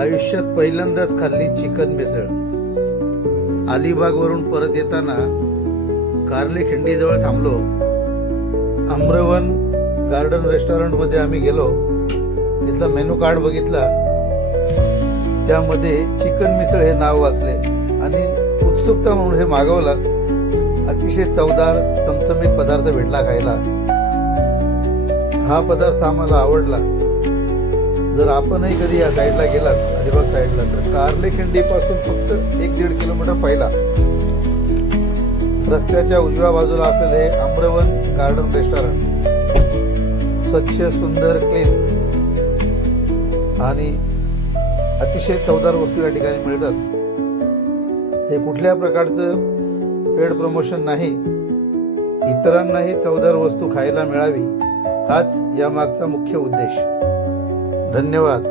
आयुष्यात पहिल्यांदाच खाल्ली चिकन मिसळ। अलिबाग वरून परत येताना कारले खिंडीजवळ थांबलो। आम्रवन गार्डन रेस्टॉरंट मध्ये आम्ही गेलो। तिथला मेनू कार्ड बघितला, त्यामध्ये चिकन मिसळ हे नाव वाचले आणि उत्सुकता म्हणून हे मागवलं। अतिशय चवदार चमचमीत पदार्थ भेटला खायला। हा पदार्थ आम्हाला आवडला। जर आपणही कधी या साईडला गेलात, अलिबाग साईडला, तर कारले खिंडी पासून फक्त 1-1.5 किलोमीटर पहिला रस्त्याच्या उजव्या बाजूला असलेले आम्रवन गार्डन रेस्टॉरंट स्वच्छ, सुंदर, क्लीन आणि अतिशय चवदार वस्तू या ठिकाणी मिळतात। हे कुठल्या प्रकारचं पेड प्रमोशन नाही, इतरांनाही चवदार वस्तू खायला मिळावी हाच या मागचा मुख्य उद्देश। धन्यवाद।